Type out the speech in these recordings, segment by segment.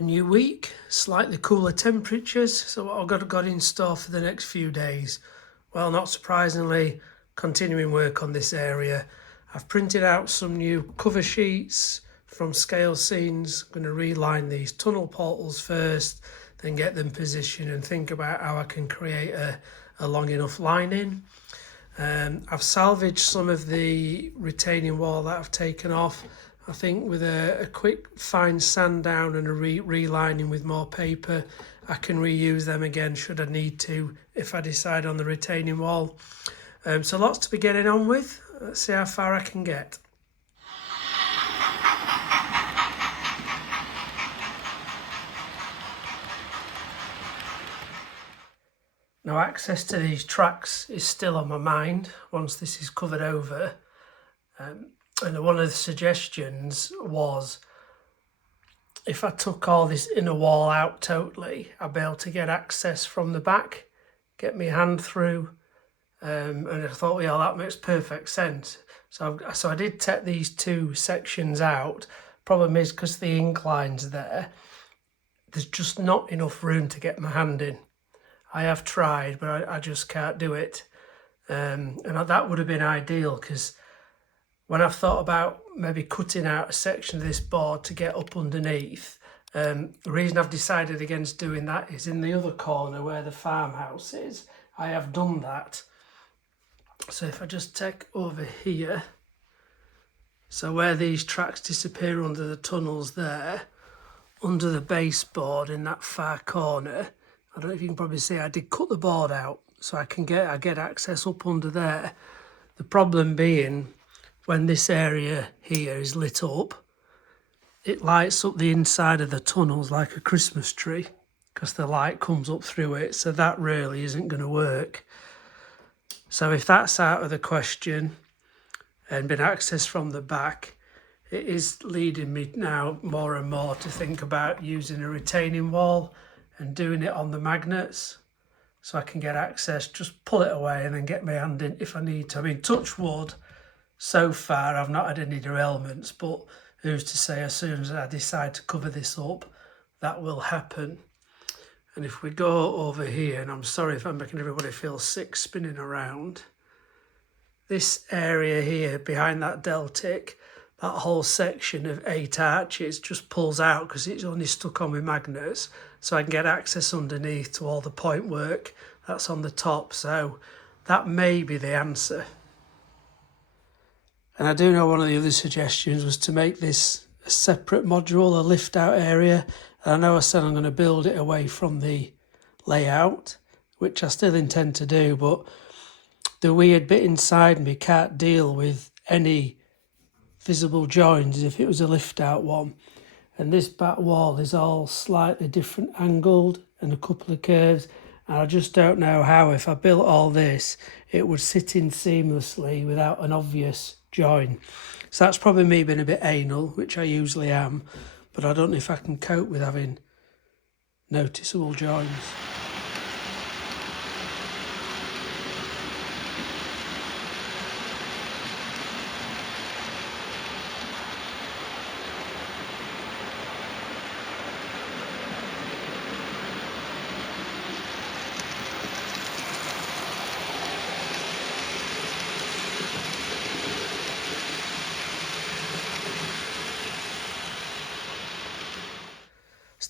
A new week, slightly cooler temperatures, so what I've got in store for the next few days? Well, not surprisingly, continuing work on this area. I've printed out some new cover sheets from scale scenes. I'm going to reline these tunnel portals first, then get them positioned and think about how I can create a long enough lining. I've salvaged some of the retaining wall that I've taken off. I think with a quick fine sand down and a relining with more paper, I can reuse them again should I need to, if I decide on the retaining wall. So lots to be getting on with. Let's see how far I can get. Now, access to these tracks is still on my mind once this is covered over. And one of the suggestions was if I took all this inner wall out totally, I'd be able to get access from the back, get my hand through. And I thought, yeah, that makes perfect sense. So I did take these two sections out. Problem is, because the incline's there, there's just not enough room to get my hand in. I have tried, but I just can't do it. And that would have been ideal, because when I've thought about maybe cutting out a section of this board to get up underneath, the reason I've decided against doing that is in the other corner where the farmhouse is. I have done that. So if I just take over here, so where these tracks disappear under the tunnels there, under the baseboard in that far corner, I don't know if you can probably see, I did cut the board out so I get access up under there. The problem being, when this area here is lit up, it lights up the inside of the tunnels like a Christmas tree because the light comes up through it, so that really isn't going to work. So if that's out of the question and been accessed from the back, it is leading me now more and more to think about using a retaining wall and doing it on the magnets so I can get access, just pull it away and then get my hand in if I need to. I mean, touch wood, so far I've not had any derailments, but who's to say as soon as I decide to cover this up, that will happen. And if we go over here, and I'm sorry if I'm making everybody feel sick spinning around, this area here behind that deltic, that whole section of 8 arches just pulls out because it's only stuck on with magnets, so I can get access underneath to all the point work that's on the top. So that may be the answer. And I do know one of the other suggestions was to make this a separate module, a lift out area. And I know I said I'm going to build it away from the layout, which I still intend to do, but the weird bit inside me can't deal with any visible joins if it was a lift out one. And this back wall is all slightly different angled and a couple of curves. And I just don't know how, if I built all this, it would sit in seamlessly without an obvious join. So that's probably me being a bit anal, which I usually am, but I don't know if I can cope with having noticeable joins.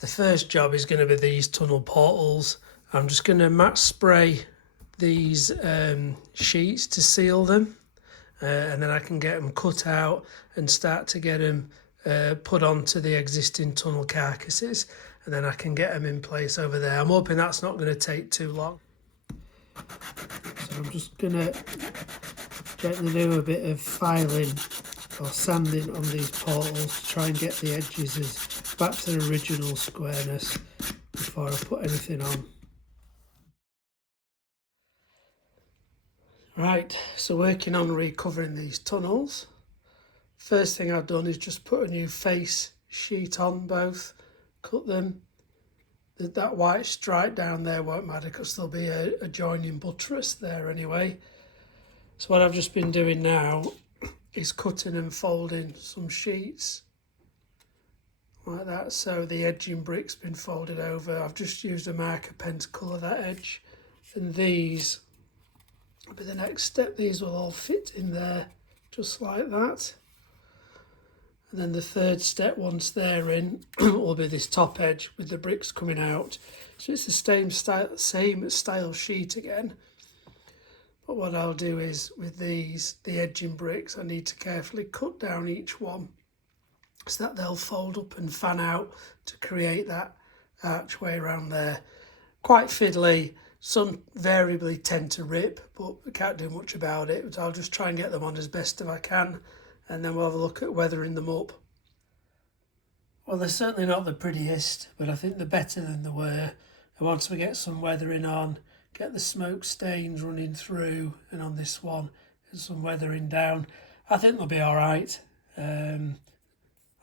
The first job is going to be these tunnel portals. I'm just going to matte spray these sheets to seal them, and then I can get them cut out and start to get them put onto the existing tunnel carcasses, and then I can get them in place over there. I'm hoping that's not going to take too long. So I'm just going to gently do a bit of filing or sanding on these portals to try and get the edges as back to the original squareness before I put anything on. Right, so working on recovering these tunnels. First thing I've done is just put a new face sheet on both, cut them. That white stripe down there won't matter because there'll be a joining buttress there anyway. So what I've just been doing now is cutting and folding some sheets like that. So the edging brick's been folded over. I've just used a marker pen to colour that edge, and these will be the next step. These will all fit in there just like that. And then the third step, once they're in, will be this top edge with the bricks coming out. So it's the same style sheet again. But what I'll do is, with these, the edging bricks, I need to carefully cut down each one so that they'll fold up and fan out to create that archway around there. Quite fiddly. Some variably tend to rip, but I can't do much about it. But I'll just try and get them on as best as I can, and then we'll have a look at weathering them up. Well, they're certainly not the prettiest, but I think they're better than they were. And once we get some weathering on, get the smoke stains running through, and on this one, and some weathering down, I think they'll be all right.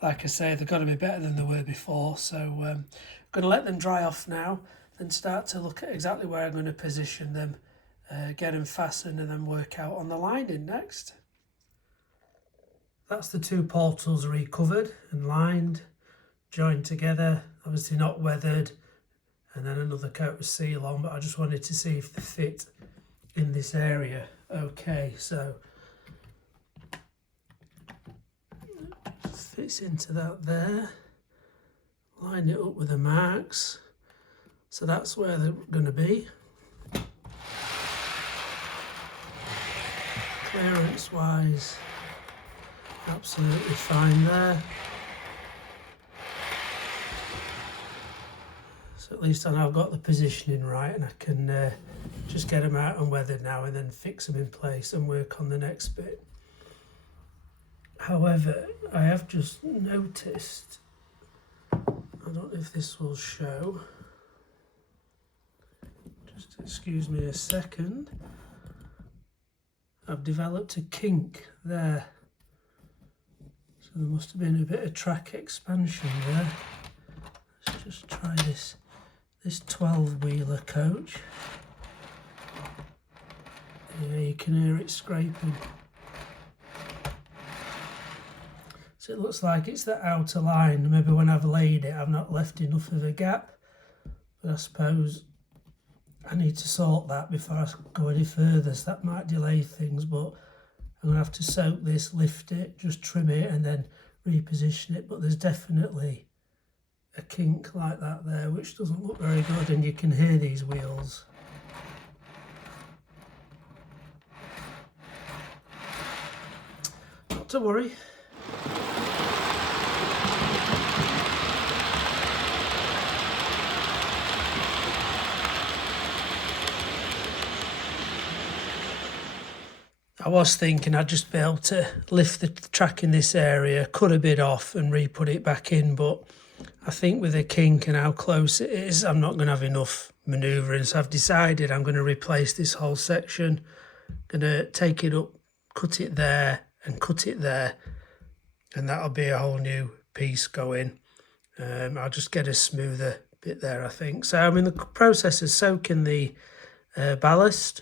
Like I say, they've got to be better than they were before. So I'm going to let them dry off now, then start to look at exactly where I'm going to position them, get them fastened, and then work out on the lining next. That's the two portals recovered and lined, joined together, obviously not weathered, and then another coat of seal on, but I just wanted to see if they fit in this area. Okay, so fits into that there. Line it up with the marks. So that's where they're going to be. Clearance wise, absolutely fine there. So at least I know I've got the positioning right, and I can just get them out and weathered now, and then fix them in place and work on the next bit. However, I have just noticed, I don't know if this will show, just excuse me a second, I've developed a kink there. So there must have been a bit of track expansion there. Let's just try this 12-wheeler coach. Yeah, you can hear it scraping. So it looks like it's the outer line. Maybe when I've laid it, I've not left enough of a gap. But I suppose I need to sort that before I go any further, so that might delay things. But I'm going to have to soak this, lift it, just trim it, and then reposition it. But there's definitely a kink like that there, which doesn't look very good, and you can hear these wheels. Not to worry. I was thinking I'd just be able to lift the track in this area, cut a bit off and re-put it back in, but I think with the kink and how close it is, I'm not going to have enough manoeuvring. So I've decided I'm going to replace this whole section. Going to take it up, cut it there and cut it there, and that'll be a whole new piece going. I'll just get a smoother bit there, I think. So I'm in the process of soaking the ballast.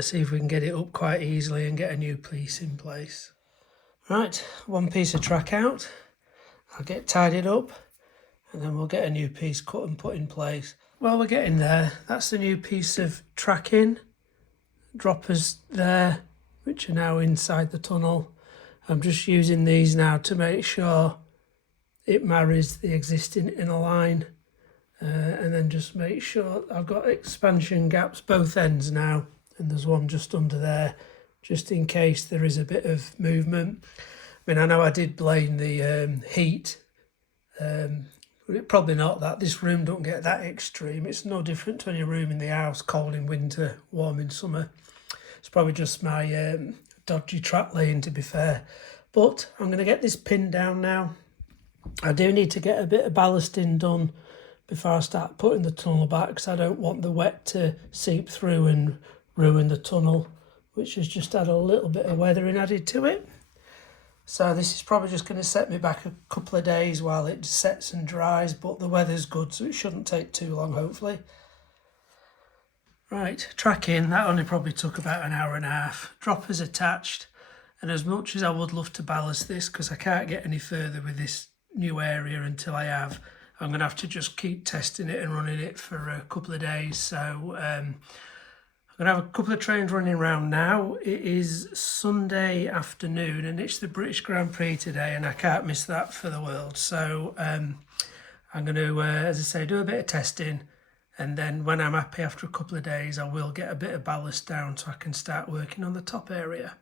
See if we can get it up quite easily and get a new piece in place. Right, one piece of track out. I'll get tidied up, and then we'll get a new piece cut and put in place. Well, we're getting there. That's the new piece of tracking. Droppers there, which are now inside the tunnel. I'm just using these now to make sure it marries the existing inner line, and then just make sure I've got expansion gaps both ends now. And there's one just under there, just in case there is a bit of movement. I mean, I know I did blame the heat, probably not that. This room don't get that extreme. It's no different to any room in the house, cold in winter, warm in summer. It's probably just my dodgy track laying, to be fair. But I'm going to get this pinned down now. I do need to get a bit of ballasting done before I start putting the tunnel back, because I don't want the wet to seep through and ruin the tunnel, which has just had a little bit of weathering added to it. So this is probably just going to set me back a couple of days while it sets and dries, but the weather's good, so it shouldn't take too long, hopefully. Right, tracking, that only probably took about an hour and a half. Droppers attached, and as much as I would love to ballast this, because I can't get any further with this new area until I have. I'm going to have to just keep testing it and running it for a couple of days. So I'm going to have a couple of trains running around now. It is Sunday afternoon and it's the British Grand Prix today, and I can't miss that for the world. So I'm going to, as I say, do a bit of testing, and then when I'm happy after a couple of days, I will get a bit of ballast down so I can start working on the top area.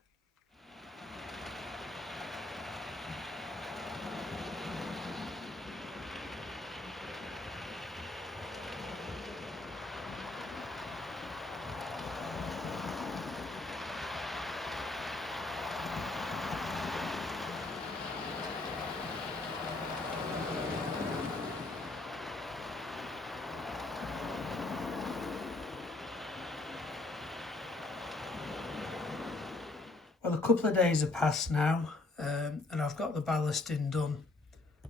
Well, a couple of days have passed now, and I've got the ballasting done.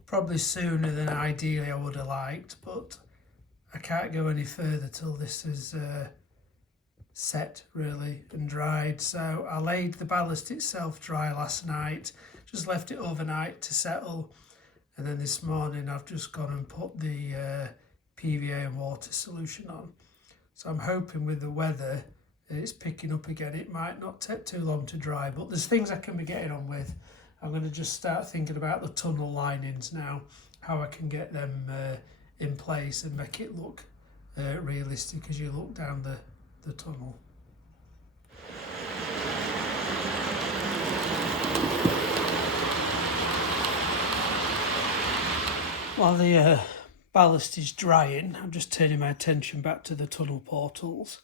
Probably sooner than ideally I would have liked, but I can't go any further till this is set really and dried. So I laid the ballast itself dry last night, just left it overnight to settle, and then this morning I've just gone and put the PVA and water solution on. So I'm hoping with the weather it's picking up again. It might not take too long to dry, but there's things I can be getting on with. I'm going to just start thinking about the tunnel linings now, how I can get them in place and make it look realistic as you look down the tunnel. While the ballast is drying, I'm just turning my attention back to the tunnel portals.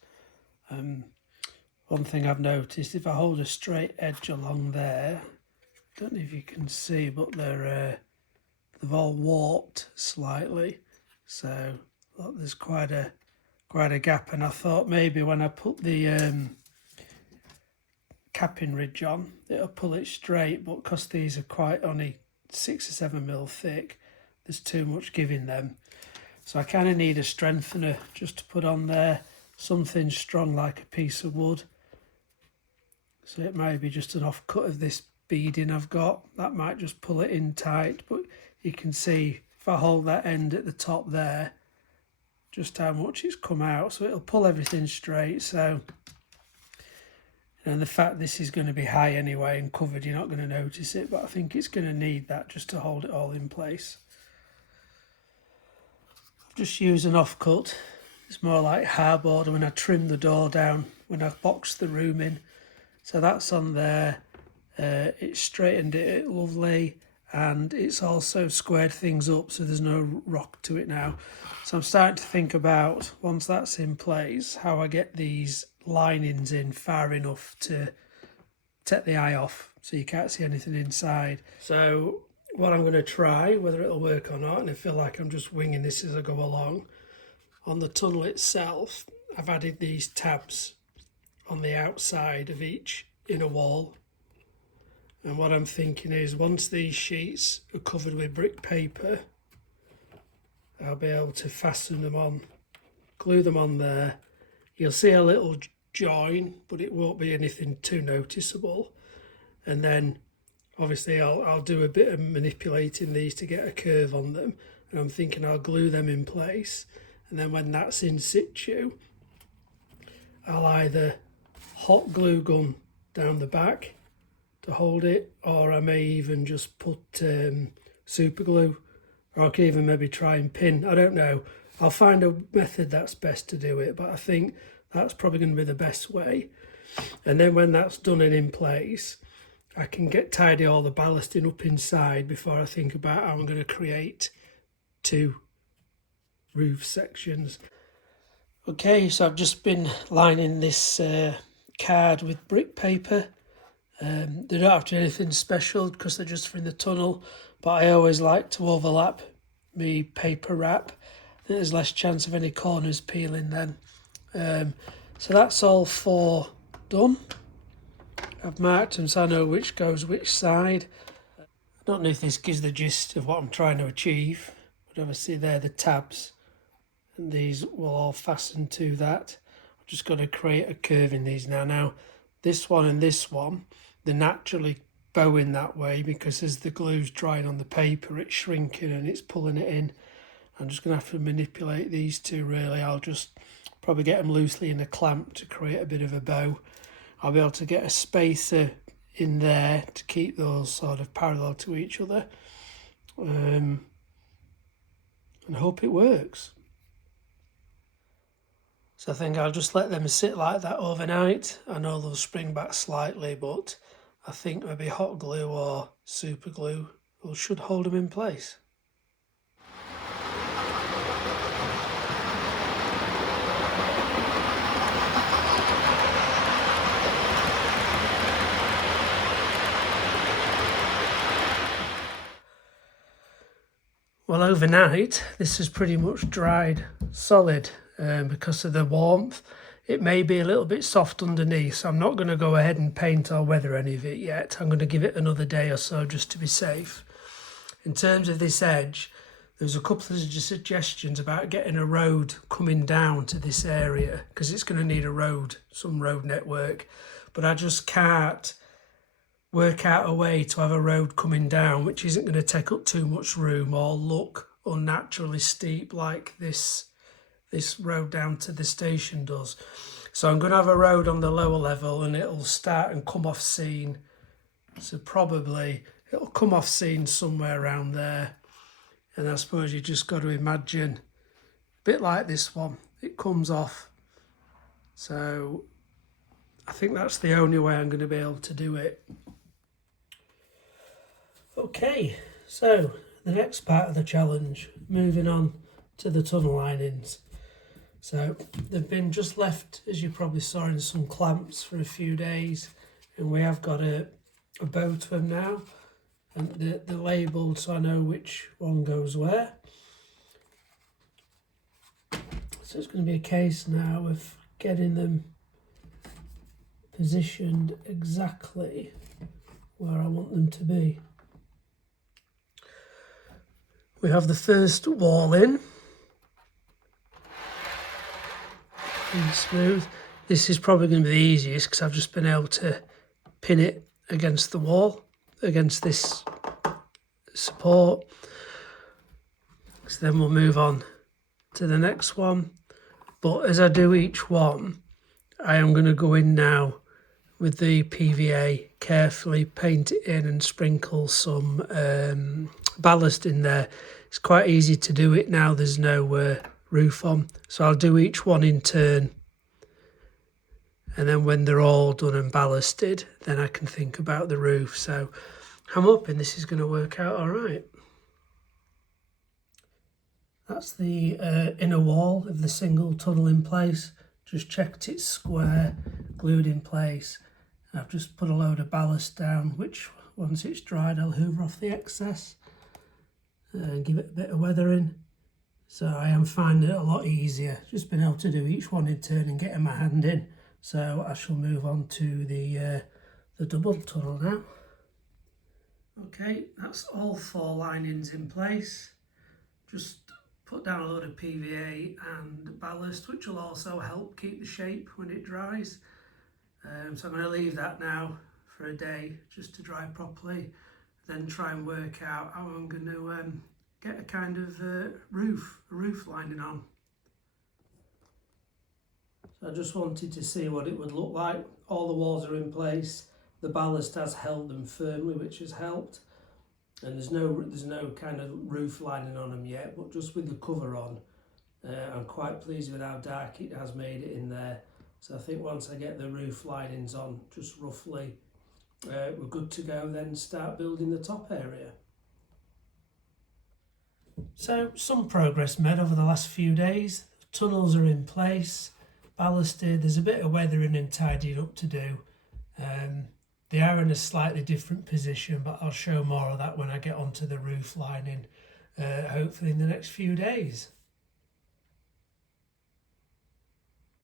One thing I've noticed, if I hold a straight edge along there, I don't know if you can see, but they've all warped slightly. So look, there's quite a gap, and I thought maybe when I put the capping ridge on, it'll pull it straight, but because these are quite only 6 or 7 mil thick, there's too much giving them. So I kind of need a strengthener just to put on there, something strong like a piece of wood. So it may be just an offcut of this beading I've got, that might just pull it in tight, but you can see if I hold that end at the top there, just how much it's come out, so it'll pull everything straight. So, and the fact this is going to be high anyway and covered, you're not going to notice it, but I think it's going to need that just to hold it all in place. I've just used an offcut. It's more like hardboard when I trim the door down, when I've boxed the room in. So that's on there. It's straightened it lovely, and it's also squared things up so there's no rock to it now. So I'm starting to think about, once that's in place, how I get these linings in far enough to take the eye off so you can't see anything inside. So what I'm going to try, whether it'll work or not, and I feel like I'm just winging this as I go along, on the tunnel itself I've added these tabs on the outside of each inner wall, and what I'm thinking is once these sheets are covered with brick paper, I'll be able to fasten them on, glue them on there. You'll see a little join, but it won't be anything too noticeable, and then obviously I'll do a bit of manipulating these to get a curve on them, and I'm thinking I'll glue them in place, and then when that's in situ I'll either hot glue gun down the back to hold it, or I may even just put super glue, or I can even maybe try and pin. I don't know. I'll find a method that's best to do it, but I think that's probably going to be the best way. And then when that's done and in place, I can tidy all the ballasting up inside before I think about how I'm going to create 2 roof sections. Okay, so I've just been lining this card with brick paper. They don't have to do anything special because they're just for in the tunnel, but I always like to overlap me paper wrap. There's less chance of any corners peeling then. So that's all 4 done. I've marked them so I know which goes which side. I don't know if this gives the gist of what I'm trying to achieve, but obviously they're the tabs, and these will all fasten to that. I've just got to create a curve in these now. Now, this one and this one, they're naturally bowing that way, because as the glue's drying on the paper it's shrinking and it's pulling it in. I'm just going to have to manipulate these two really. I'll just probably get them loosely in a clamp to create a bit of a bow. I'll be able to get a spacer in there to keep those sort of parallel to each other, and hope it works. So I think I'll just let them sit like that overnight. I know they'll spring back slightly, but I think maybe hot glue or super glue should hold them in place. Well, overnight this has pretty much dried solid because of the warmth. It may be a little bit soft underneath, so I'm not going to go ahead and paint or weather any of it yet. I'm going to give it another day or so just to be safe. In terms of this edge, there's a couple of suggestions about getting a road coming down to this area, because it's going to need a road, some road network, but I just can't work out a way to have a road coming down which isn't going to take up too much room or look unnaturally steep like this road down to the station does. So I'm going to have a road on the lower level and it'll start and come off scene. So probably it'll come off scene somewhere around there. And I suppose you just got to imagine, a bit like this one, it comes off. So I think that's the only way I'm going to be able to do it. Okay, so the next part of the challenge, moving on to the tunnel linings. So they've been just left, as you probably saw, in some clamps for a few days, and we have got a bow to them now, and they're labelled so I know which one goes where. So it's going to be a case now of getting them positioned exactly where I want them to be. We have the first wall in. And smooth. This is probably going to be the easiest because I've just been able to pin it against the wall, against this support. So then we'll move on to the next one. But as I do each one, I am going to go in now with the PVA, carefully paint it in and sprinkle some ballast in there. It's quite easy to do it now, there's no roof on. So I'll do each one in turn. And then when they're all done and ballasted, then I can think about the roof. So I'm hoping this is going to work out all right. That's the inner wall of the single tunnel in place. Just checked it's square, glued in place. I've just put a load of ballast down, which once it's dried I'll hoover off the excess and give it a bit of weathering. So I am finding it a lot easier, just being able to do each one in turn and getting my hand in. So I shall move on to the double tunnel now. Okay, that's all 4 linings in place. Just put down a load of PVA and ballast, which will also help keep the shape when it dries. So I'm going to leave that now for a day just to dry properly, then try and work out how I'm going to get a kind of roof lining on. So I just wanted to see what it would look like. All the walls are in place, the ballast has held them firmly, which has helped, and there's no kind of roof lining on them yet, but just with the cover on, I'm quite pleased with how dark it has made it in there. So I think once I get the roof linings on, just roughly, we're good to go then start building the top area. So some progress made over the last few days. The tunnels are in place, ballasted, there's a bit of weathering and tidying up to do. They are in a slightly different position, but I'll show more of that when I get onto the roof lining, hopefully in the next few days.